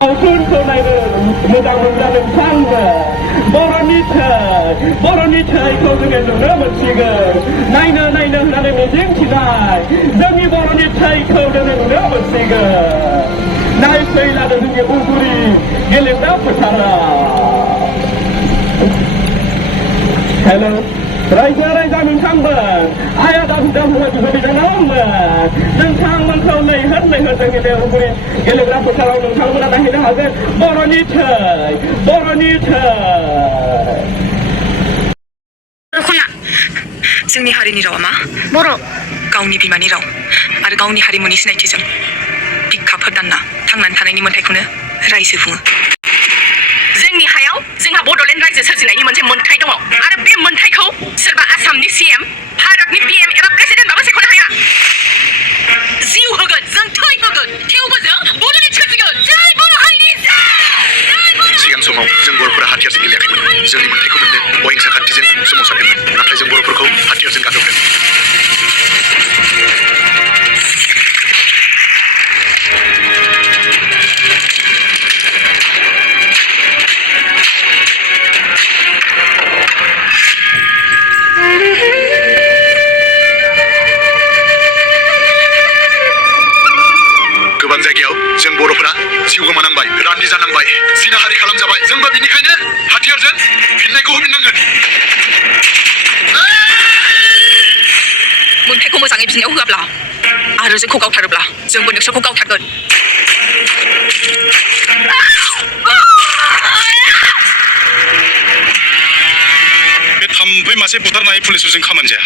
손소나이는 무당문자는 상가 버러니 차이코 중에서 너무 지금 나이너 하나는 미징치다 정이 버러니 차이코 중에서 너무 지금 날 세일하는 등의 우구리 gelenda pesara hello Raja Mintangban, ayat dah buat sesuatu dengan tentang mengkau lehat dengan kita umur gelap pesara mengkau dah hilang agar Boronita. जोंनि हारिनि रावा मा? बर'। गावनि बिमानि राव आरो गावनि हारिमुनि सिनायथिजों बिखाफोर दानना थांनानै थानायनि मोन्थायखौनो रायजो बुङो। जोंनि हायाव जोंहा बड'लेण्ड रायजो सोरजिनायनि मोनसे मोन्थाय दङ आरो बे मोन्थायखौ सोरबा आसामनि सीएम, भारतनि पीएम एबा प्रेसिडेन्टआबो सेख'नो हाया। जिउ होगोन, जों थै होगोन, थेवबो जों बड'लेण्ड सोरजिगोन। जय बर' हारिनि जय! सिगां समाव जों बर'फोरा हाथियारजों गेलेयाखैमोन। जोंनि मोन्थायखौ मोननो अहिंसा खान्थिजों सोमावसारदोंमोन। नाथाय जों बर'फोरखौ हाथियारजों गादबदों। गोबां जायगायाव जों बर'फोरा जिउ गोमानांबाय, रान्दि जानांबाय, जिनाहारि खालामजाबाय। जोंबो बिनिखायनो हाथियारजों फिननायखौ होफिननांगोन। मोन्थायखौ मोजाङै बिनायाव होआब्ला आरो जोंखौ गावथारोब्ला जोंबो नोंसोरखौ गावथारगोन। बे थाम्फै मासे बुथारनाय पुलिसफोरजों खामानि जाया।